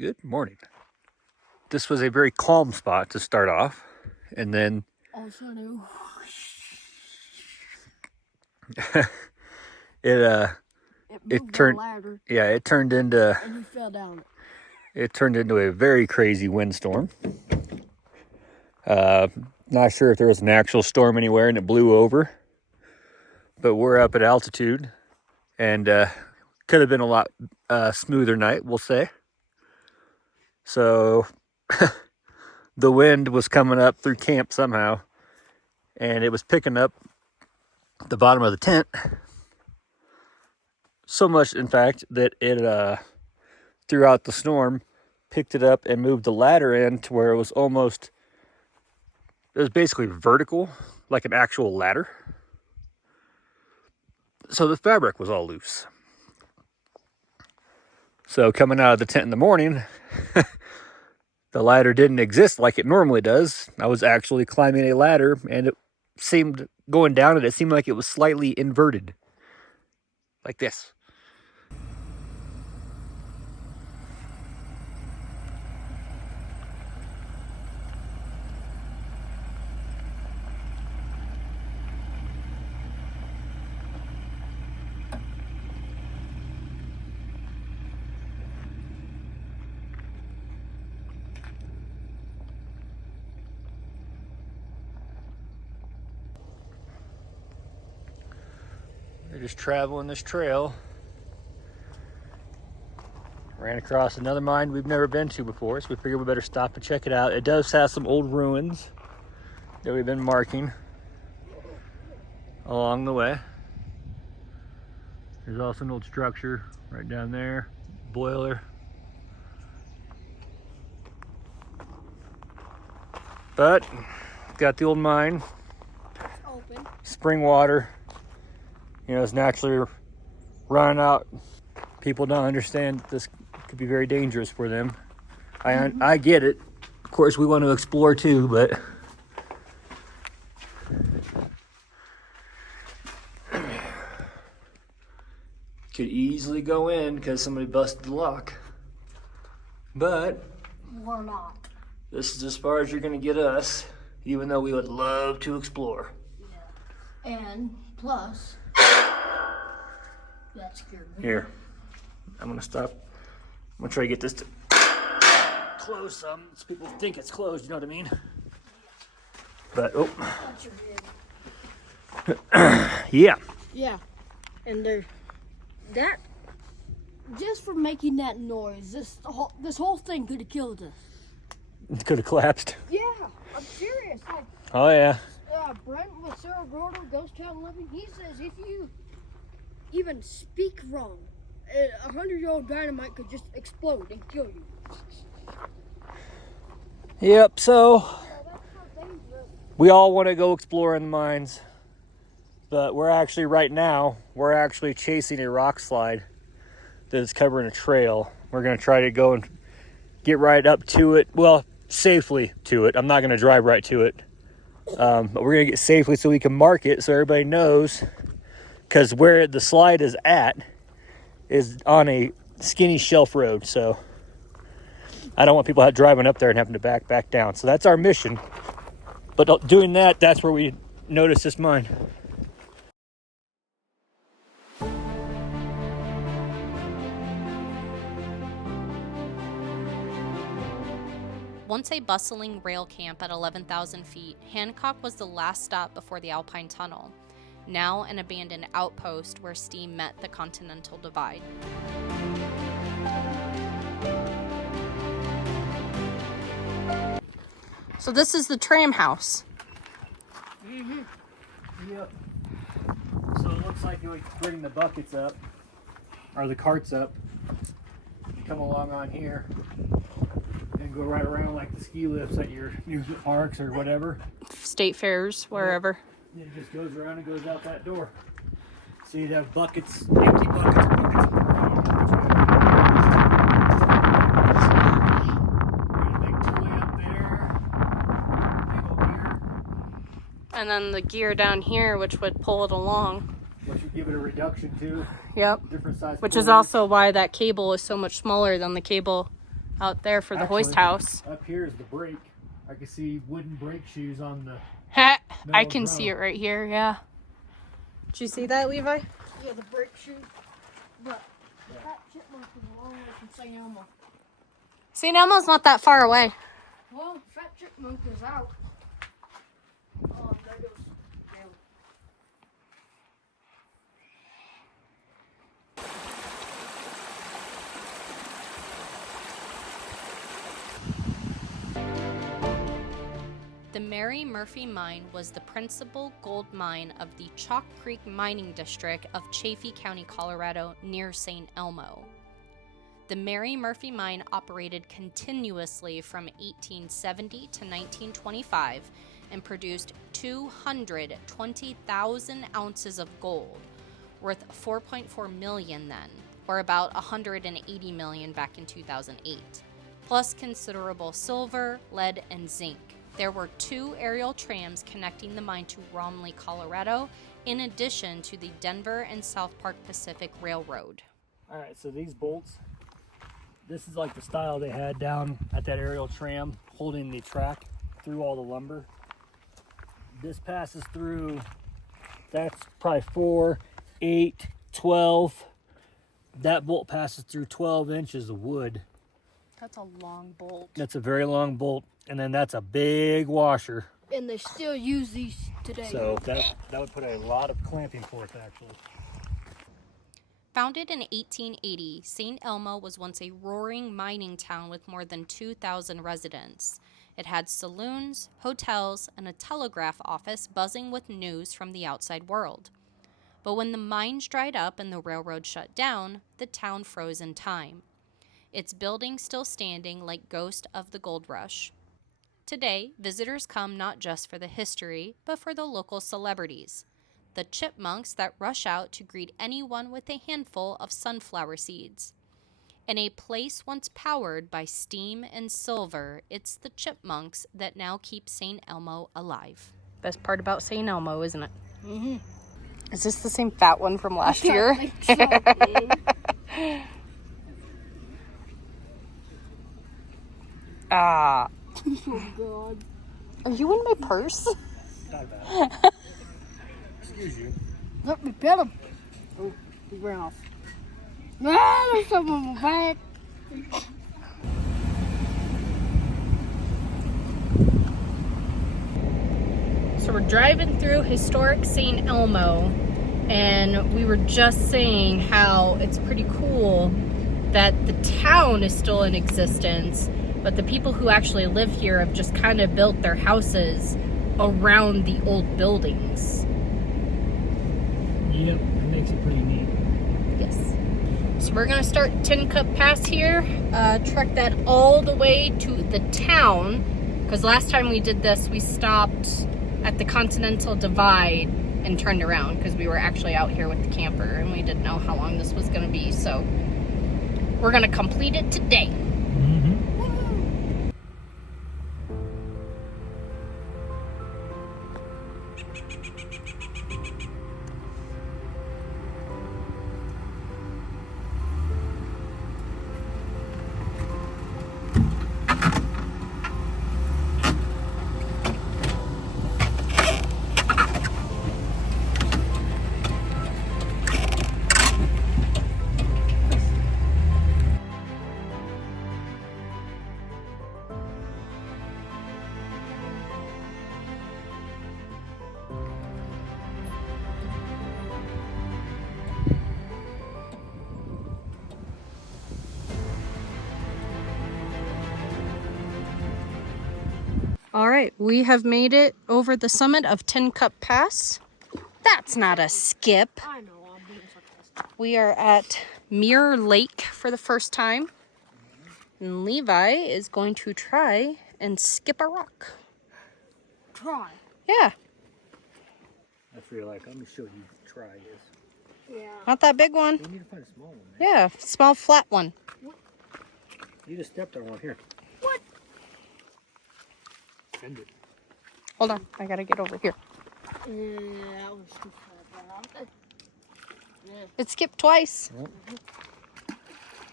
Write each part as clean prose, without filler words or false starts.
Good morning. This was a very calm spot to start off, and then also new. it turned ladder, it turned into and he fell down. It turned into a very crazy windstorm. Not sure if there was an actual storm anywhere and it blew over, but we're up at altitude, and could have been a lot smoother night, we'll say. So the wind was coming up through camp somehow, and it was picking up the bottom of the tent. So much, in fact, that it throughout the storm picked it up and moved the ladder in to where it was basically vertical, like an actual ladder. So the fabric was all loose. So coming out of the tent in the morning, the ladder didn't exist like it normally does. I was actually climbing a ladder, and it seemed, going down it, it seemed like it was slightly inverted. Like this. They're just traveling this trail. Ran across another mine we've never been to before, so we figured we better stop and check it out. It does have some old ruins that we've been marking along the way. There's also an old structure right down there, boiler. But got the old mine, Open. Spring water. You know, it's naturally running out. People don't understand this could be very dangerous for them. I get it. Of course, we want to explore too, but could easily go in because somebody busted the lock. But We're not. this is as far as you're going to get us, even though we would love to explore. Yeah. And plus, that scared me. Here, I'm going to stop. I'm going to try to get this to close some so people think it's closed, you know what I mean? But, oh. That's your head. Yeah. Yeah. And that, just for making that noise, this whole thing could have killed us. It could have collapsed. Yeah, I'm serious. Like, Oh, yeah. Brent with Sarah Gordo, Ghost Town Living, he says if you even speak wrong, 100-year-old dynamite could just explode and kill you. Yep, so Yeah, that's how dangerous. we all want to go explore in the mines. But we're actually chasing a rock slide that is covering a trail. We're going to try to go and get right up to it. Well, safely to it. I'm not going to drive right to it. But we're going to get safely so we can mark it so everybody knows. Because where the slide is at is on a skinny shelf road. So I don't want people driving up there and having to back down. So that's our mission. But doing that, that's where we noticed this mine. Once a bustling rail camp at 11,000 feet, Hancock was the last stop before the Alpine Tunnel, now an abandoned outpost where steam met the Continental Divide. So this is the tram house. Mm-hmm. Yep. So it looks like you would bring the buckets up, or the carts up, come along on here, and go right around like the ski lifts at your amusement parks or whatever. State fairs, wherever. And it just goes around and goes out that door. So you'd have buckets, empty buckets, And then the gear down here, which would pull it along. Which would give it a reduction too. Yep. Different size. Which is also why that cable is so much smaller than the cable out there for the hoist Actually, house. Up here is the brake. I can see wooden brake shoes on the I can see it right here, yeah. Did you see that, Levi? Yeah, the brake shoe. But that chipmunk is a long way from St. Elmo. St. Elmo's not that far away. Well, fat chipmunk is out. Oh, there goes. Yeah. The Mary Murphy Mine was the principal gold mine of the Chalk Creek Mining District of Chaffee County, Colorado, near St. Elmo. The Mary Murphy Mine operated continuously from 1870 to 1925 and produced 220,000 ounces of gold, worth $4.4 million then, or about $180 million back in 2008, plus considerable silver, lead, and zinc. There were 2 aerial trams connecting the mine to Romley, Colorado, in addition to the Denver and South Park Pacific Railroad. All right, so these bolts, this is like the style they had down at that aerial tram, holding the track through all the lumber. This passes through, that's probably 4, 8, 12. That bolt passes through 12 inches of wood. That's a long bolt. That's a very long bolt, and then that's a big washer. And they still use these today. So that would put a lot of clamping force, actually. Founded in 1880, St. Elmo was once a roaring mining town with more than 2,000 residents. It had saloons, hotels, and a telegraph office buzzing with news from the outside world. But when the mines dried up and the railroad shut down, the town froze in time. Its buildings still standing like ghosts of the gold rush. Today, visitors come not just for the history, but for the local celebrities. The chipmunks that rush out to greet anyone with a handful of sunflower seeds. In a place once powered by steam and silver, it's the chipmunks that now keep St. Elmo alive. Best part about St. Elmo, isn't it? Mm-hmm. Is this the same fat one from last year? I think so. Ah. Oh, God. Are you in my purse? Not bad. Excuse you. Let me pet him. Oh, he ran off. Ah, there's something on my back. So we're driving through historic St. Elmo, and we were just saying how it's pretty cool that the town is still in existence, but the people who actually live here have just kind of built their houses around the old buildings. Yep, it makes it pretty neat. Yes. So we're gonna start Tincup Pass here, trek that all the way to the town, because last time we did this, we stopped at the Continental Divide and turned around because we were actually out here with the camper and we didn't know how long this was gonna be, so we're gonna complete it today. All right, we have made it over the summit of Tincup Pass. That's not a skip. I know, I'm being sarcastic. We are at Mirror Lake for the first time. And Levi is going to try and skip a rock. Try. Yeah, I feel like, let me show you try this. Yeah. not that big one. We need to find a small one, man. Yeah, small flat one. You just stepped on one here. What? Bend it. Hold on, I gotta get over here. Yeah, that was too far down. Yeah, It skipped twice.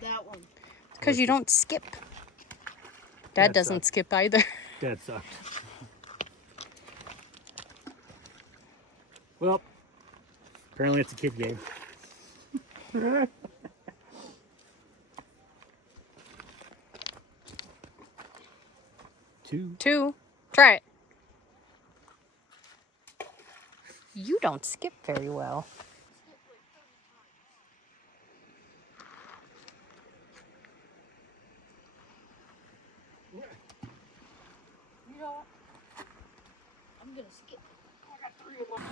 that one. Because you don't skip. Dad doesn't skip either. Dad sucked. Well, apparently it's a kid game. Two. Try it. You don't skip very well. You know what? I'm gonna skip. I got 3 of them.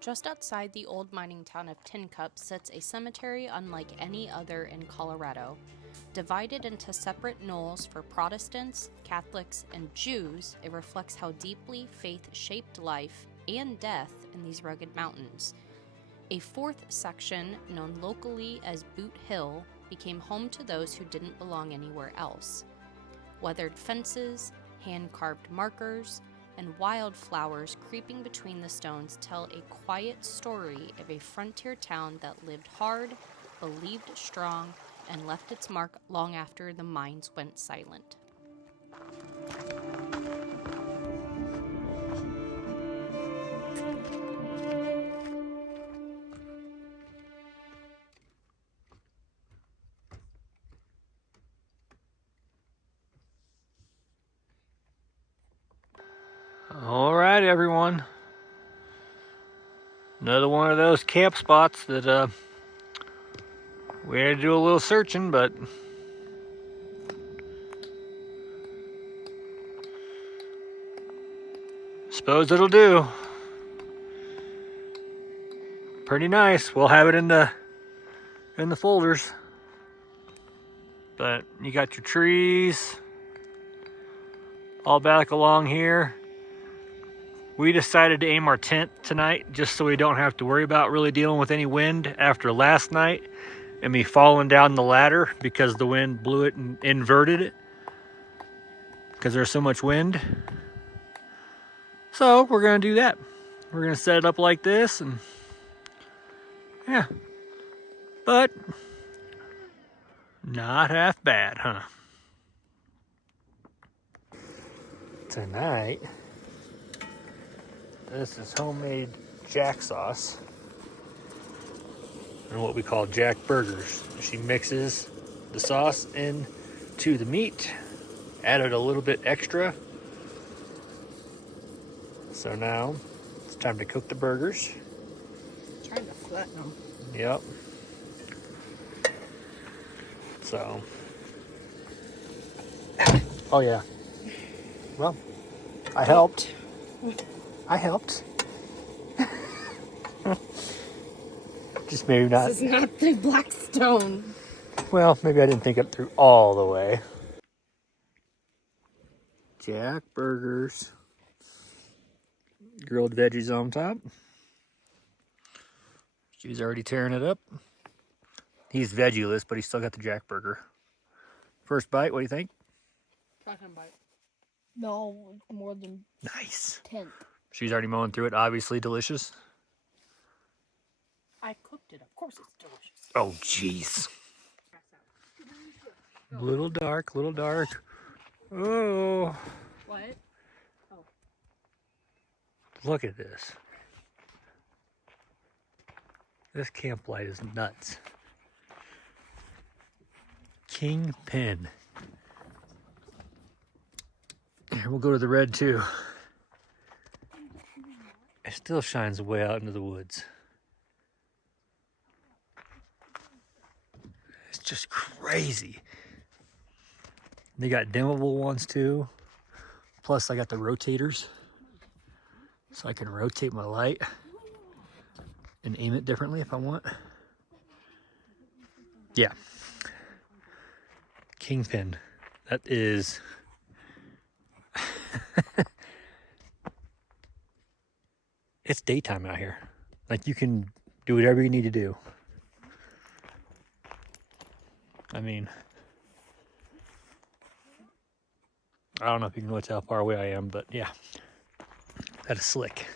Just outside the old mining town of Tincup sits a cemetery unlike any other in Colorado. Divided into separate knolls for Protestants, Catholics, and Jews, it reflects how deeply faith shaped life and death in these rugged mountains. A fourth section, known locally as Boot Hill, became home to those who didn't belong anywhere else. Weathered fences, hand-carved markers, and wildflowers creeping between the stones tell a quiet story of a frontier town that lived hard, believed strong, and left its mark long after the mines went silent. All right, everyone. Another one of those camp spots that we had to do a little searching, but suppose it'll do. Pretty nice. We'll have it in the folders. But you got your trees all back along here. We decided to aim our tent tonight just so we don't have to worry about really dealing with any wind after last night and me falling down the ladder because the wind blew it and inverted it because there's so much wind. So we're gonna do that. We're gonna set it up like this, and yeah, but not half bad, huh? Tonight, this is homemade jack sauce and what we call jack burgers. She mixes the sauce into the meat, added a little bit extra. So now it's time to cook the burgers. Trying to flatten them. Yep. So. Oh yeah. Well, I helped. Just maybe not. This is not the black stone. Well, maybe I didn't think it through all the way. Jack burgers. Grilled veggies on top. She's already tearing it up. He's veggieless, but he's still got the jack burger. First bite, what do you think? Second bite. No, more than Nice. 10th. She's already mowing through it. Obviously delicious. I cooked it. Of course it's delicious. Oh, jeez. Little dark, little dark. Oh. What? Oh. Look at this. This camp light is nuts. Kingpin. Here, we'll go to the red too. It still shines way out into the woods. It's just crazy. They got dimmable ones too. Plus I got the rotators. So I can rotate my light and aim it differently if I want. Yeah. Kingpin. That is... It's daytime out here. Like, you can do whatever you need to do. I mean, I don't know if you can really tell how far away I am, but yeah, that is slick.